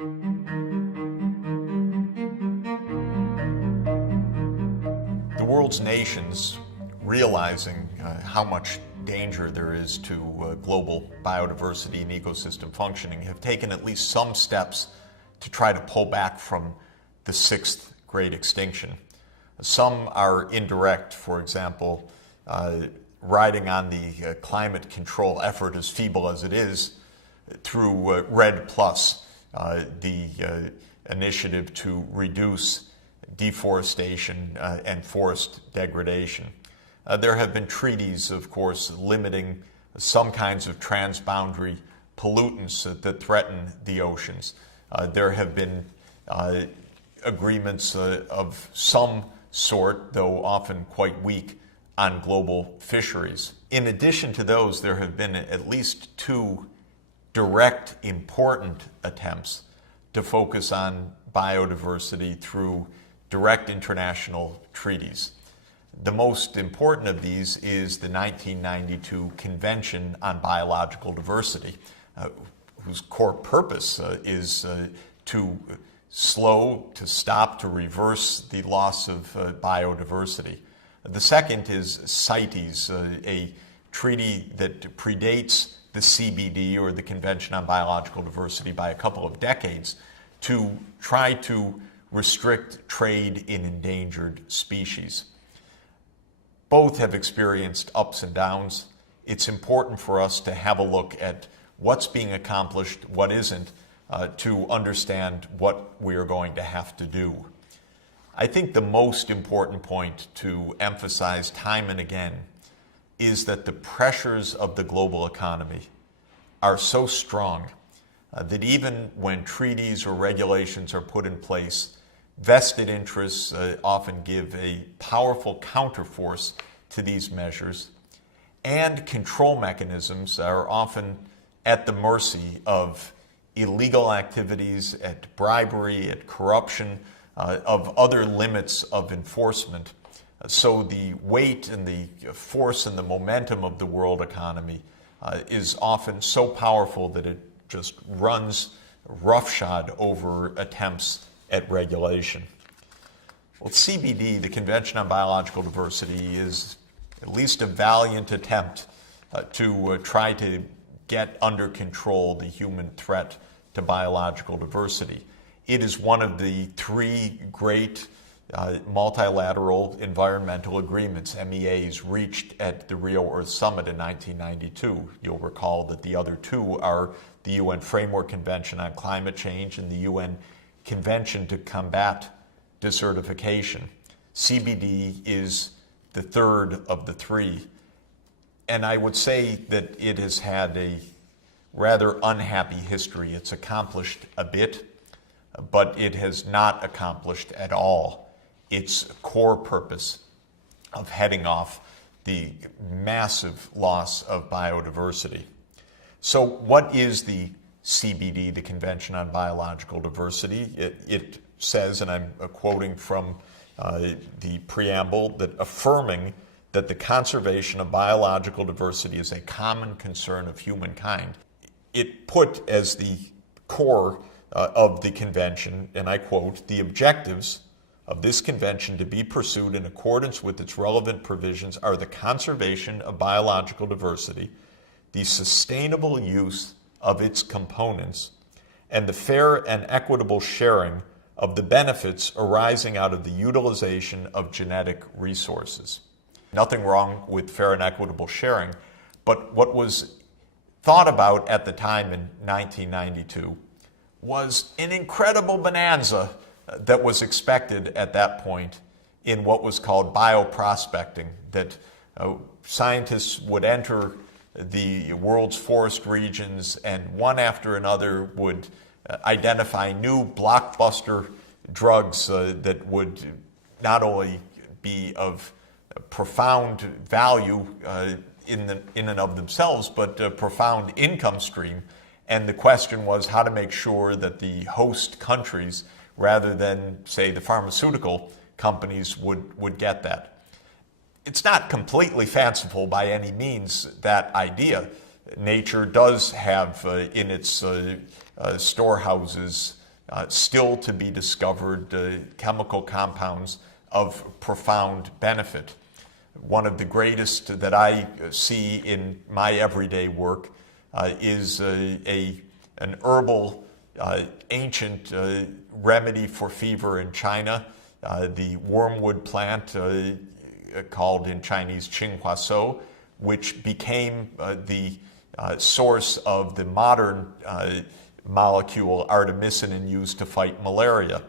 The world's nations, realizing how much danger there is to global biodiversity and ecosystem functioning, have taken at least some steps to try to pull back from the sixth great extinction. Some are indirect, for example, riding on the climate control effort, as feeble as it is, through REDD+, the initiative to reduce deforestation and forest degradation. There have been treaties, of course, limiting some kinds of transboundary pollutants that threaten the oceans. There have been agreements of some sort, though often quite weak, on global fisheries. In addition to those, there have been at least two direct, important attempts to focus on biodiversity through direct international treaties. The most important of these is the 1992 Convention on Biological Diversity, whose core purpose is to slow, to stop, to reverse the loss of biodiversity. The second is CITES, a treaty that predates the CBD, or the Convention on Biological Diversity, by a couple of decades, to try to restrict trade in endangered species. Both have experienced ups and downs. It's important for us to have a look at what's being accomplished, what isn't, to understand what we are going to have to do. I think the most important point to emphasize time and again is that the pressures of the global economy are so strong that even when treaties or regulations are put in place, vested interests often give a powerful counterforce to these measures, and control mechanisms are often at the mercy of illegal activities, at bribery, at corruption, of other limits of enforcement. So the weight and the force and the momentum of the world economy is often so powerful that it just runs roughshod over attempts at regulation. Well, CBD, the Convention on Biological Diversity, is at least a valiant attempt to try to get under control the human threat to biological diversity. It is one of the three great multilateral environmental agreements, MEAs, reached at the Rio Earth Summit in 1992. You'll recall that the other two are the UN Framework Convention on Climate Change and the UN Convention to Combat Desertification. CBD is the third of the three, and I would say that it has had a rather unhappy history. It's accomplished a bit, but it has not accomplished at all its core purpose of heading off the massive loss of biodiversity. So what is the CBD, the Convention on Biological Diversity? It says, and I'm quoting from the preamble, that affirming that the conservation of biological diversity is a common concern of humankind. It put as the core of the convention, and I quote, "The objectives of this convention to be pursued in accordance with its relevant provisions are the conservation of biological diversity, the sustainable use of its components, and the fair and equitable sharing of the benefits arising out of the utilization of genetic resources." Nothing wrong with fair and equitable sharing, but what was thought about at the time in 1992 was an incredible bonanza that was expected at that point in what was called bioprospecting, that scientists would enter the world's forest regions and one after another would identify new blockbuster drugs that would not only be of profound value in and of themselves, but a profound income stream. And the question was how to make sure that the host countries, rather than, say, the pharmaceutical companies, would get that. It's not completely fanciful by any means, that idea. Nature does have in its storehouses still to be discovered chemical compounds of profound benefit. One of the greatest that I see in my everyday work is an herbal ancient remedy for fever in China, the wormwood plant called in Chinese Qinghuasou, which became the source of the modern molecule artemisinin used to fight malaria.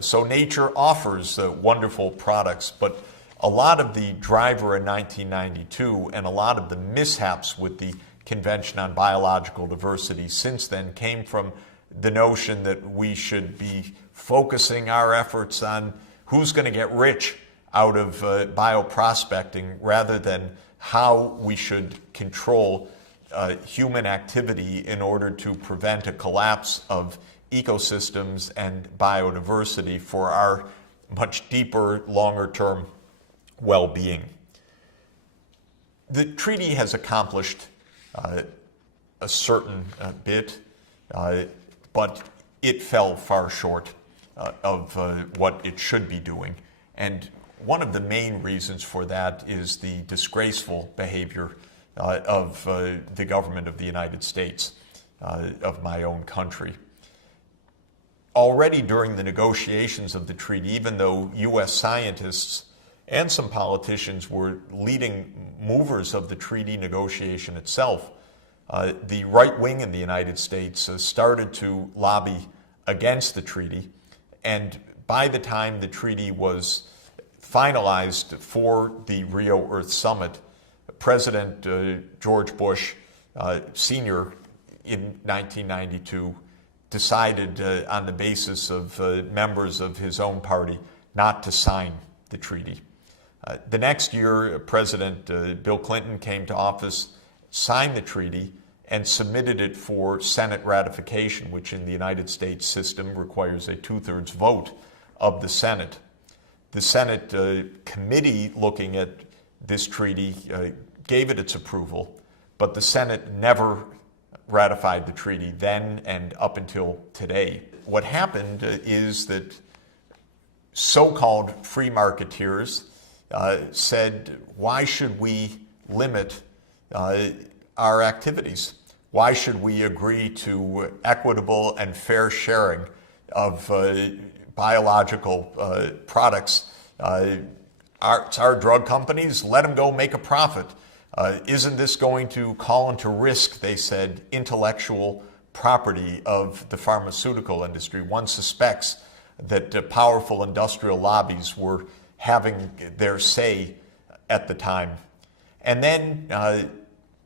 So nature offers wonderful products, but a lot of the driver in 1992 and a lot of the mishaps with the Convention on Biological Diversity since then came from the notion that we should be focusing our efforts on who's going to get rich out of bioprospecting rather than how we should control human activity in order to prevent a collapse of ecosystems and biodiversity for our much deeper, longer-term well-being. The treaty has accomplished a certain bit, but it fell far short of what it should be doing. And one of the main reasons for that is the disgraceful behavior of the government of the United States, of my own country. Already during the negotiations of the treaty, even though U.S. scientists and some politicians were leading movers of the treaty negotiation itself, the right wing in the United States started to lobby against the treaty, and by the time the treaty was finalized for the Rio Earth Summit, President George Bush Sr. in 1992 decided on the basis of members of his own party not to sign the treaty. The next year, President Bill Clinton came to office, signed the treaty, and submitted it for Senate ratification, which in the United States system requires a 2/3 vote of the Senate. The Senate committee looking at this treaty gave it its approval, but the Senate never ratified the treaty then and up until today. What happened is that so-called free marketeers said, why should we limit our activities? Why should we agree to equitable and fair sharing of biological products? Our drug companies, let them go make a profit. Isn't this going to call into risk, they said, intellectual property of the pharmaceutical industry? One suspects that powerful industrial lobbies were having their say at the time. And then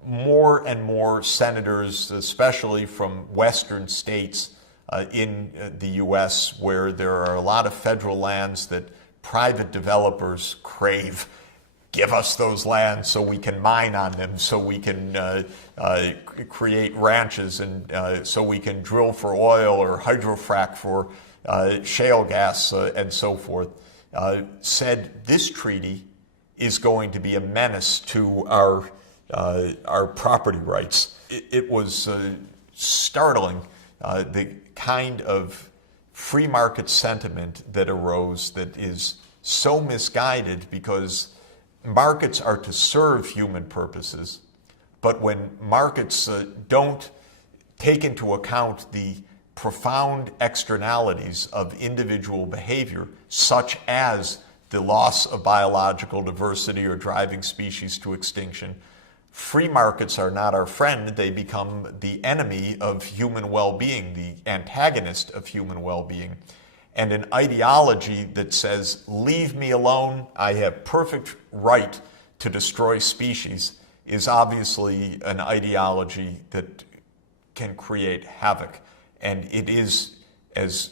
more and more senators, especially from western states in the U.S., where there are a lot of federal lands that private developers crave, give us those lands so we can mine on them, so we can create ranches, and so we can drill for oil or hydrofrack for shale gas and so forth, said this treaty is going to be a menace to our property rights. It was startling, the kind of free market sentiment that arose that is so misguided, because markets are to serve human purposes, but when markets don't take into account the profound externalities of individual behavior, such as the loss of biological diversity or driving species to extinction, free markets are not our friend. They become the enemy of human well-being, the antagonist of human well-being. And an ideology that says, leave me alone, I have perfect right to destroy species, is obviously an ideology that can create havoc. And it is, as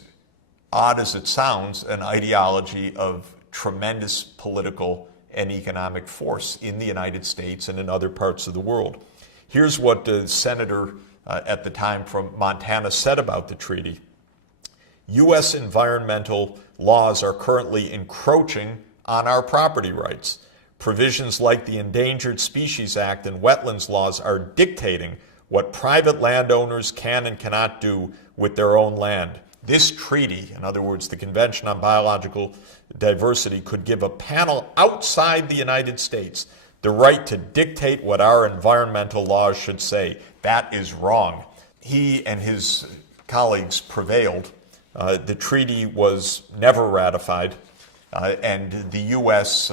odd as it sounds, an ideology of tremendous political and economic force in the United States and in other parts of the world. Here's what the senator at the time from Montana said about the treaty. U.S. environmental laws are currently encroaching on our property rights. Provisions like the Endangered Species Act and wetlands laws are dictating what private landowners can and cannot do with their own land. This treaty, in other words, the Convention on Biological Diversity, could give a panel outside the United States the right to dictate what our environmental laws should say. That is wrong. He and his colleagues prevailed. The treaty was never ratified, and the U.S.,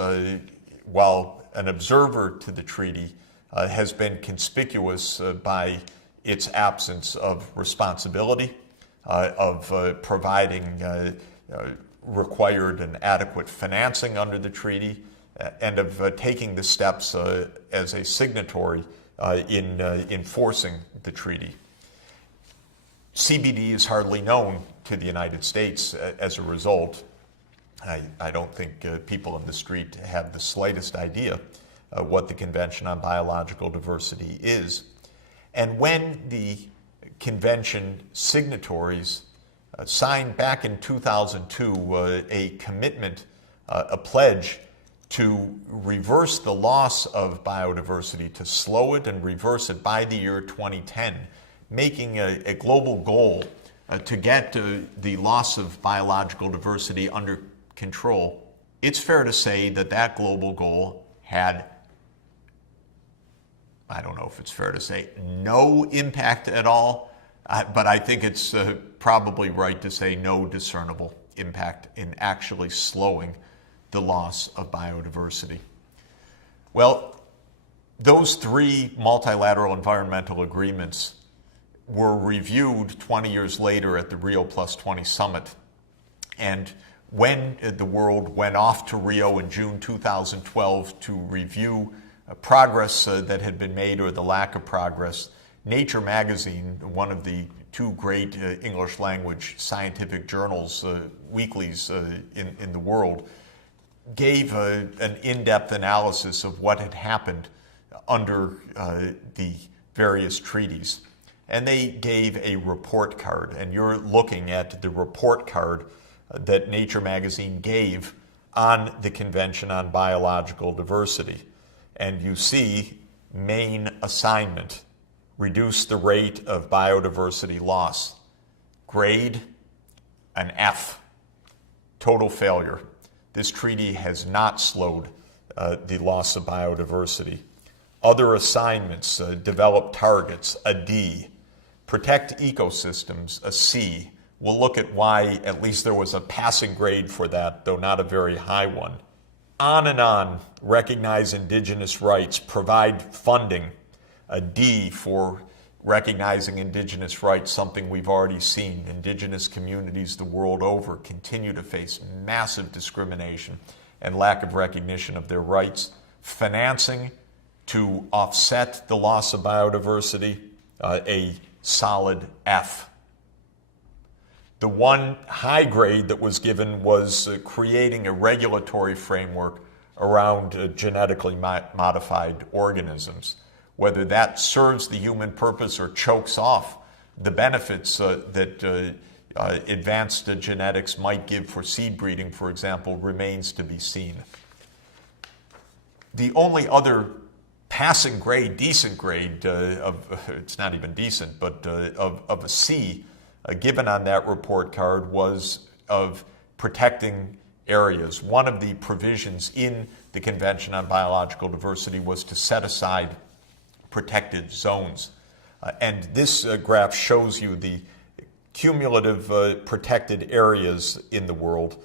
while an observer to the treaty, has been conspicuous by its absence of responsibility, of providing required and adequate financing under the treaty, and of taking the steps as a signatory in enforcing the treaty. CBD is hardly known to the United States as a result. I don't think people in the street have the slightest idea what the Convention on Biological Diversity is. And when the convention signatories signed back in 2002 a commitment, a pledge to reverse the loss of biodiversity, to slow it and reverse it by the year 2010, making a global goal to get the loss of biological diversity under control, it's fair to say that that global goal had, I don't know if it's fair to say no impact at all, but I think it's probably right to say no discernible impact in actually slowing the loss of biodiversity. Well, those three multilateral environmental agreements were reviewed 20 years later at the Rio Plus 20 summit. And when the world went off to Rio in June 2012 to review progress that had been made or the lack of progress, Nature magazine, one of the two great English language scientific journals, weeklies in the world, gave an in-depth analysis of what had happened under the various treaties. And they gave a report card, and you're looking at the report card that Nature magazine gave on the Convention on Biological Diversity. And you see main assignment: reduce the rate of biodiversity loss. Grade, an F. Total failure. This treaty has not slowed the loss of biodiversity. Other assignments, develop targets, a D. Protect ecosystems, a C. We'll look at why at least there was a passing grade for that, though not a very high one. On and on. Recognize indigenous rights, provide funding, a D for recognizing indigenous rights, something we've already seen. Indigenous communities the world over continue to face massive discrimination and lack of recognition of their rights. Financing to offset the loss of biodiversity, a solid F. The one high grade that was given was creating a regulatory framework around genetically modified organisms. Whether that serves the human purpose or chokes off the benefits that advanced genetics might give for seed breeding, for example, remains to be seen. The only other passing grade, decent grade, it's not even decent, but of a C given on that report card was of protecting areas. One of the provisions in the Convention on Biological Diversity was to set aside protected zones. And this graph shows you the cumulative protected areas in the world.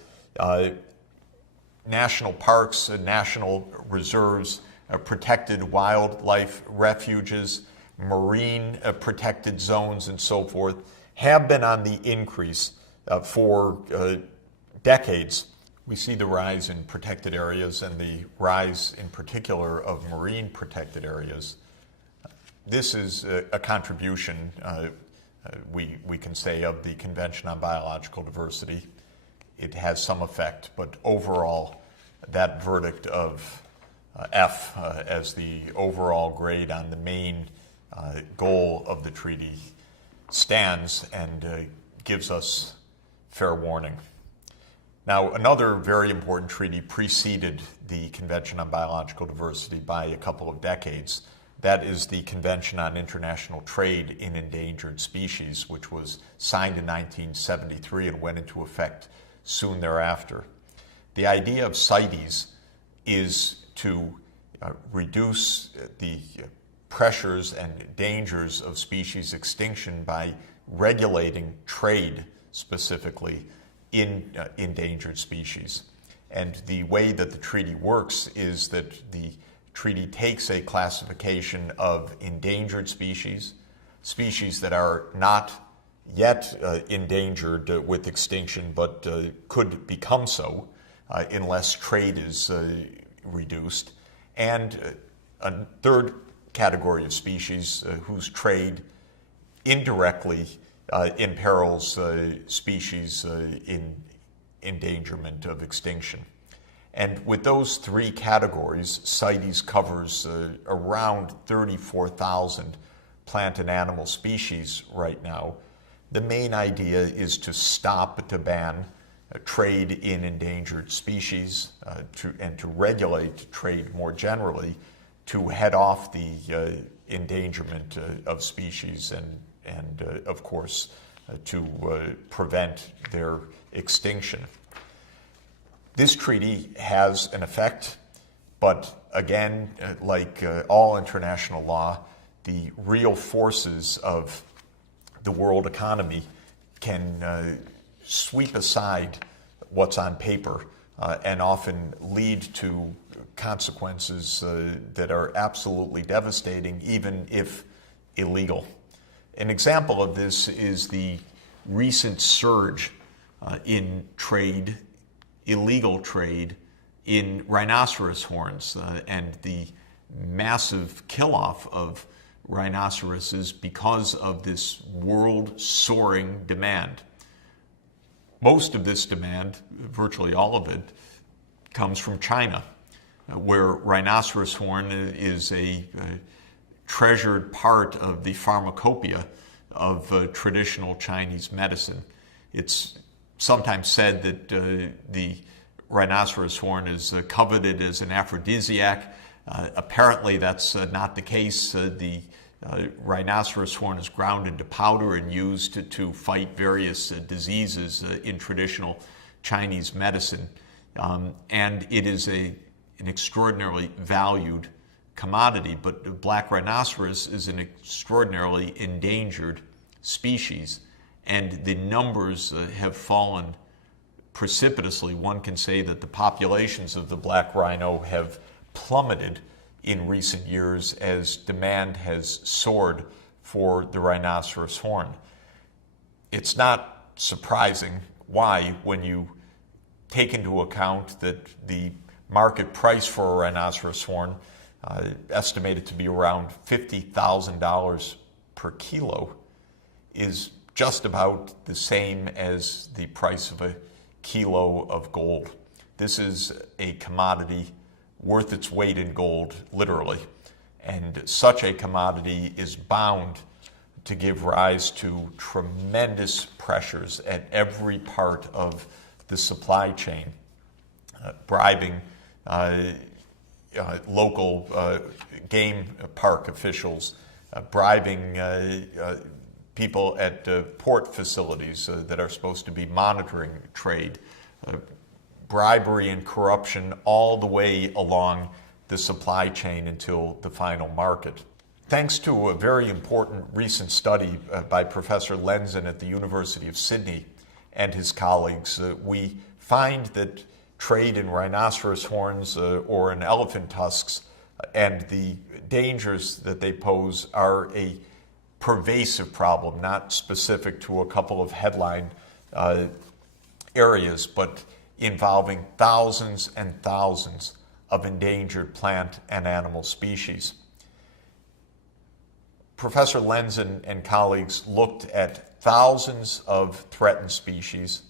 National parks, national reserves, protected wildlife refuges, marine protected zones, and so forth, have been on the increase for decades. We see the rise in protected areas and the rise in particular of marine protected areas. This is a contribution, we can say, of the Convention on Biological Diversity. It has some effect, but overall, that verdict of F as the overall grade on the main goal of the treaty stands and gives us fair warning. Now, another very important treaty preceded the Convention on Biological Diversity by a couple of decades. That is the Convention on International Trade in Endangered Species, which was signed in 1973 and went into effect soon thereafter. The idea of CITES is to reduce the pressures and dangers of species extinction by regulating trade specifically in endangered species. And the way that the treaty works is that the treaty takes a classification of endangered species, species that are not yet endangered with extinction but could become so unless trade is reduced, and a third category of species whose trade indirectly imperils species in endangerment of extinction. And with those three categories, CITES covers around 34,000 plant and animal species right now. The main idea is to stop, to ban trade in endangered species and to regulate trade more generally to head off the endangerment of species and of course, to prevent their extinction. This treaty has an effect, but again, like all international law, the real forces of the world economy can sweep aside what's on paper and often lead to consequences that are absolutely devastating, even if illegal. An example of this is the recent surge in trade, illegal trade, in rhinoceros horns and the massive kill-off of rhinoceroses because of this world soaring demand. Most of this demand, virtually all of it, comes from China, where rhinoceros horn is a treasured part of the pharmacopoeia of traditional Chinese medicine. It's sometimes said that the rhinoceros horn is coveted as an aphrodisiac. Apparently that's not the case. The rhinoceros horn is ground into powder and used to fight various diseases in traditional Chinese medicine. And it is an extraordinarily valued commodity, but black rhinoceros is an extraordinarily endangered species, and the numbers have fallen precipitously. One can say that the populations of the black rhino have plummeted in recent years as demand has soared for the rhinoceros horn. It's not surprising why, when you take into account that the market price for a rhinoceros horn estimated to be around $50,000 per kilo, is just about the same as the price of a kilo of gold. This is a commodity worth its weight in gold, literally, and such a commodity is bound to give rise to tremendous pressures at every part of the supply chain, bribing local game park officials, bribing people at port facilities that are supposed to be monitoring trade, bribery and corruption all the way along the supply chain until the final market. Thanks to a very important recent study by Professor Lenzen at the University of Sydney and his colleagues, we find that trade in rhinoceros horns or in elephant tusks and the dangers that they pose are a pervasive problem, not specific to a couple of headline areas, but involving thousands and thousands of endangered plant and animal species. Professor Lenzen and colleagues looked at thousands of threatened species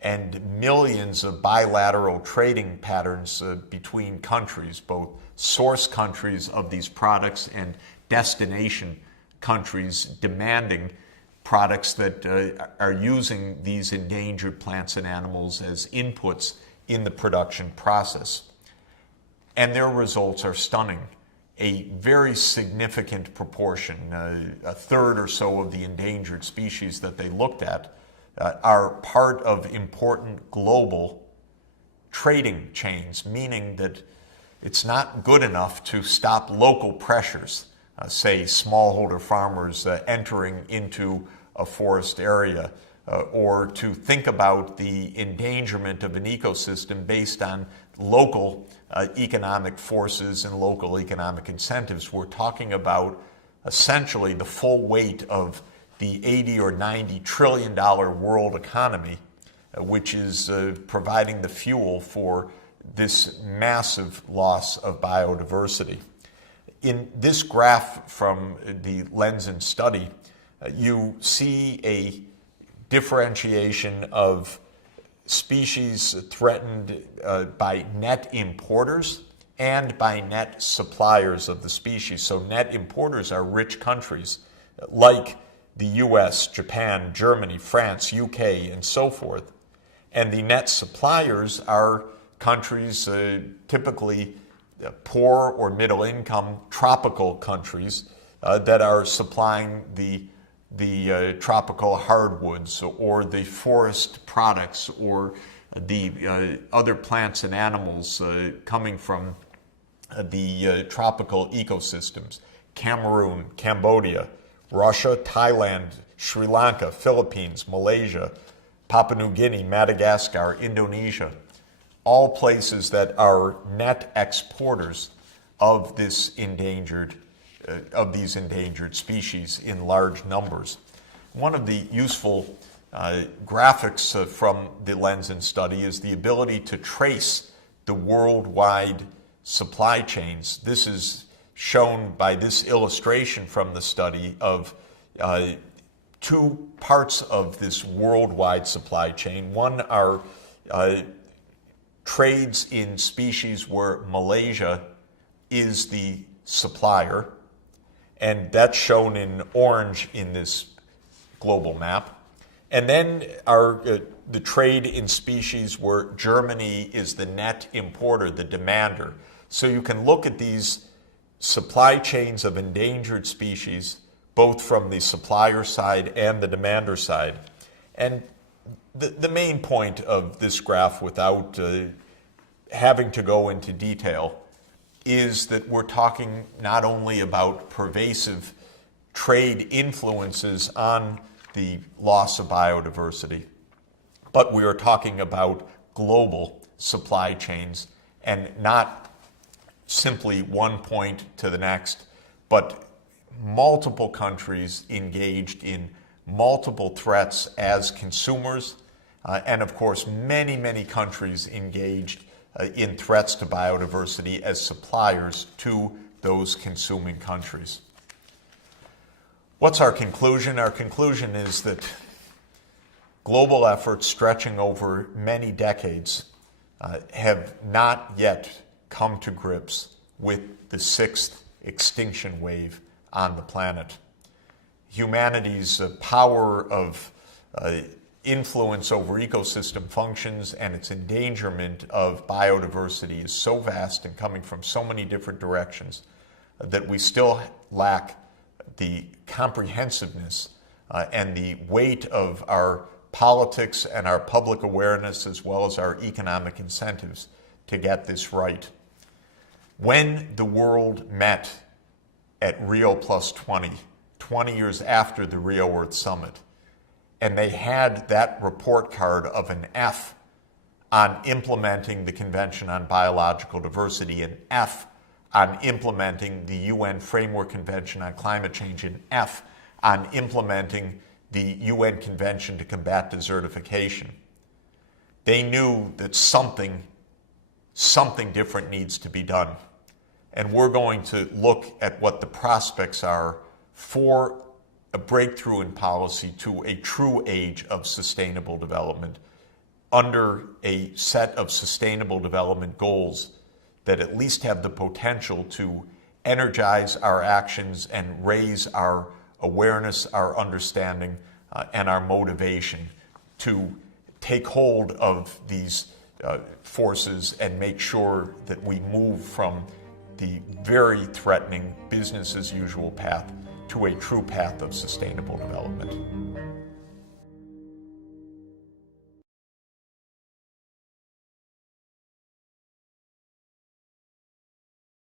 and millions of bilateral trading patterns between countries, both source countries of these products and destination countries demanding products that are using these endangered plants and animals as inputs in the production process. And their results are stunning. a very significant proportion, a third or so of the endangered species that they looked at, are part of important global trading chains, meaning that it's not good enough to stop local pressures, say smallholder farmers entering into a forest area, or to think about the endangerment of an ecosystem based on local economic forces and local economic incentives. We're talking about essentially the full weight of the 80 or 90 trillion dollar world economy, which is providing the fuel for this massive loss of biodiversity. In this graph from the Lenzen study, you see a differentiation of species threatened by net importers and by net suppliers of the species. So net importers are rich countries like the US, Japan, Germany, France, UK, and so forth. And the net suppliers are countries, typically poor or middle income tropical countries that are supplying the tropical hardwoods or the forest products or the other plants and animals coming from the tropical ecosystems. Cameroon, Cambodia, Russia, Thailand, Sri Lanka, Philippines, Malaysia, Papua New Guinea, Madagascar, Indonesia, all places that are net exporters of this of these endangered species in large numbers. One of the useful graphics from the Lenzen study is the ability to trace the worldwide supply chains. This is shown by this illustration from the study of two parts of this worldwide supply chain. One are trades in species where Malaysia is the supplier, and that's shown in orange in this global map. And then are the trade in species where Germany is the net importer, the demander. So you can look at these supply chains of endangered species, both from the supplier side and the demander side. And the main point of this graph, without having to go into detail, is that we're talking not only about pervasive trade influences on the loss of biodiversity, but we are talking about global supply chains, and not simply one point to the next, but multiple countries engaged in multiple threats as consumers, and of course many, many countries engaged in threats to biodiversity as suppliers to those consuming countries. What's our conclusion? Our conclusion is that global efforts stretching over many decades have not yet come to grips with the sixth extinction wave on the planet. Humanity's power of influence over ecosystem functions and its endangerment of biodiversity is so vast and coming from so many different directions that we still lack the comprehensiveness and the weight of our politics and our public awareness, as well as our economic incentives, to get this right. When the world met at Rio Plus 20, 20 years after the Rio Earth Summit, and they had that report card of an F on implementing the Convention on Biological Diversity, an F on implementing the UN Framework Convention on Climate Change, an F on implementing the UN Convention to Combat Desertification. They knew that something different needs to be done. And we're going to look at what the prospects are for a breakthrough in policy to a true age of sustainable development under a set of sustainable development goals that at least have the potential to energize our actions and raise our awareness, our understanding, and our motivation to take hold of these forces and make sure that we move from the very threatening business as usual path to a true path of sustainable development.